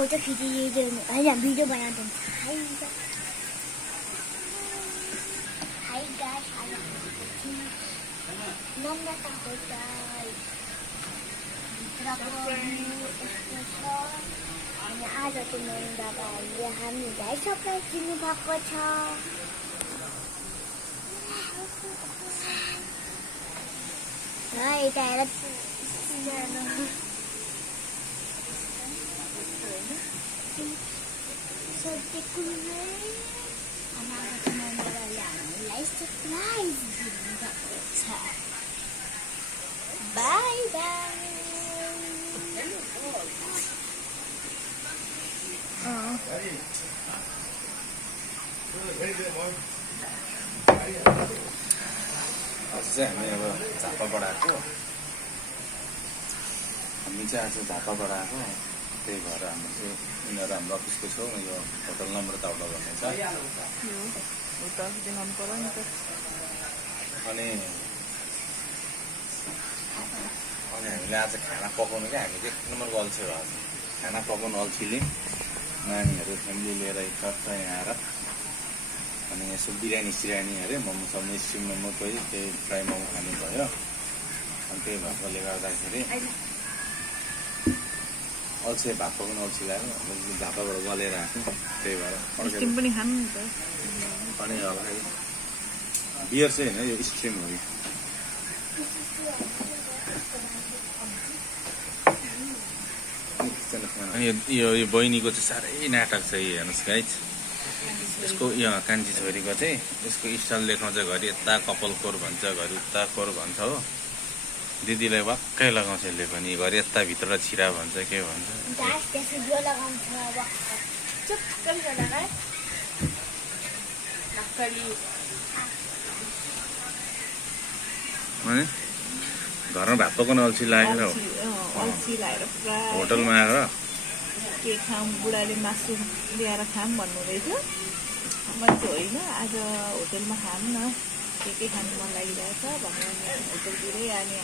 photo खिचिदिनु हैन video बनाइदिनु high guys Namrata hotel अनि आज चाहिँ मेरो बाबाहरूले हामीलाई सरप्राइज दिनुभएको छ यता हेर सरप्राइज बाय बाय हामी अब झापाबाट आएको हामी चाहिँ आज झापाबाट आएको त्यही भएर हाम्रो चाहिँ यिनीहरू हाम्रो अफिसको छेउ यो होटल नम्रता होटल भन्ने छ अनि हामीले आज खाना पकाउनु क्या हामी एक नम्बरको अल्छी भएको छ खाना पकाउनु अल्छीले नानीहरू फ्यामिली लिएर एकपल्ट यहाँ आएर अनि यसो बिरयानी सिरयानी अरे मोमो सक्ने स्टिम मोमो कोही त्यही फ्राई मोमो खाने भयो अनि त्यही भएकोले गर्दाखेरि अल्छी भात पकाउनु अल्छी लाग्यो झापाबाट गलेर आएको त्यही भएर पनि खानु अनि बियर चाहिँ होइन यो स्ट्रिम हो यो बहिनीको चाहिँ साह्रै नाटक छ हेर्नुहोस् गाइस यसको यो कान्छी छोरीको चाहिँ यसको स्टाइल देखाउँछ घरि यता कपाल कोर भन्छ घरि उता कोर भन्छ हो दिदीलाई वाक्कै लगाउँछ यसले पनि घरि यता भित्र छिरा भन्छ के भन्छ घरमा भात पकाउन अल्छी लागेर होटलमा आएर के खाऊँ बुढाले मासु ल्याएर खाऊँ भन्नुहुँदैछ मैले होइन आज होटलमा खाऊँ न के खानु मन लागिरहेछ भनेर होटलतिरै अनि